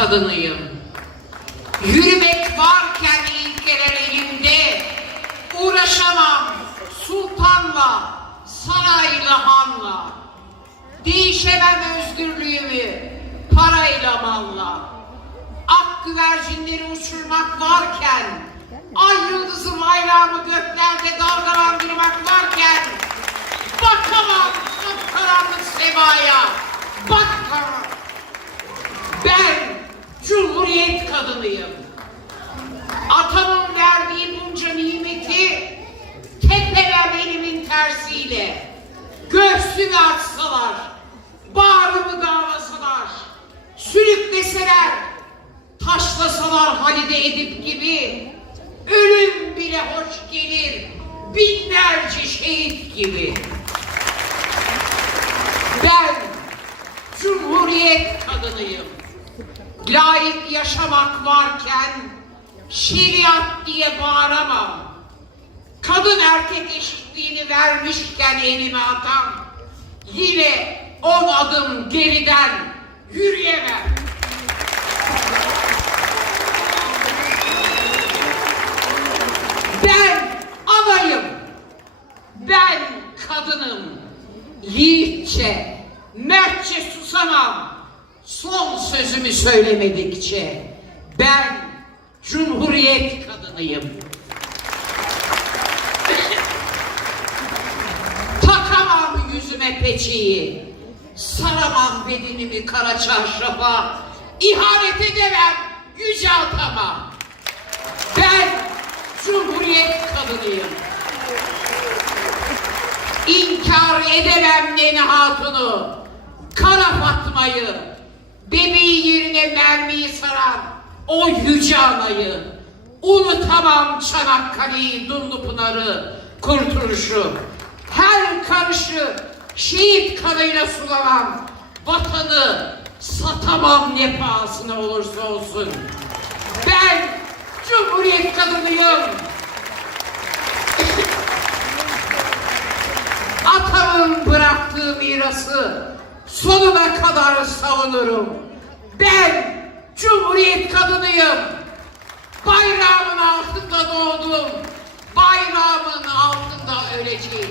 kadınıyım. Yürümek varken ilkeler elimde, uğraşamam sultanla, sarayla, hanla. Değişemem özgürlüğümü parayla, malla. Ak güvercinleri uçurmak varken, ay yıldızı bayrağımı göklerde dalgalandırmak varken, bakamam karanlık semaya, bakamam. Ben Cumhuriyet kadınıyım. Atamın verdiği bunca nimeti tepemem elimin tersiyle. Göğsümü açsalar, bağrımı dağlasalar, sürükleseler, taşlasalar Halide Edip gibi, ölüm bile hoş gelir binlerce şehit gibi. Ben Cumhuriyet kadınıyım. Layık yaşamak varken şeriat diye bağıramam. Kadın erkek eşitliğini vermişken elime atam. Yine on adım geriden yürüyemem. Ben anayım. Ben kadınım. Yiğitçe, mertçe susamam. Son sözümü söylemedikçe. Ben Cumhuriyet kadınıyım. Takamam yüzüme peçeyi. Saramam bedenimi kara çarşafa. İhanet edemem yüce atama. Ben Cumhuriyet kadınıyım. İnkar edemem Nene Hatun'u, Kara Fatma'yı, bebeği yerine mermiyi saran o yüce anayı, unutamam Çanakkale'yi, Dumlupınar'ı, Kurtuluş'u, her karışı şehit kanıyla sulanan vatanı satamam ne pahasına olursa olsun. Ben Cumhuriyet kadınıyım. Atamın bıraktığı mirası sonuna kadar savunurum. Ben Cumhuriyet kadınıyım. Bayrağımın altında doğdum. Bayrağımın altında öleceğim.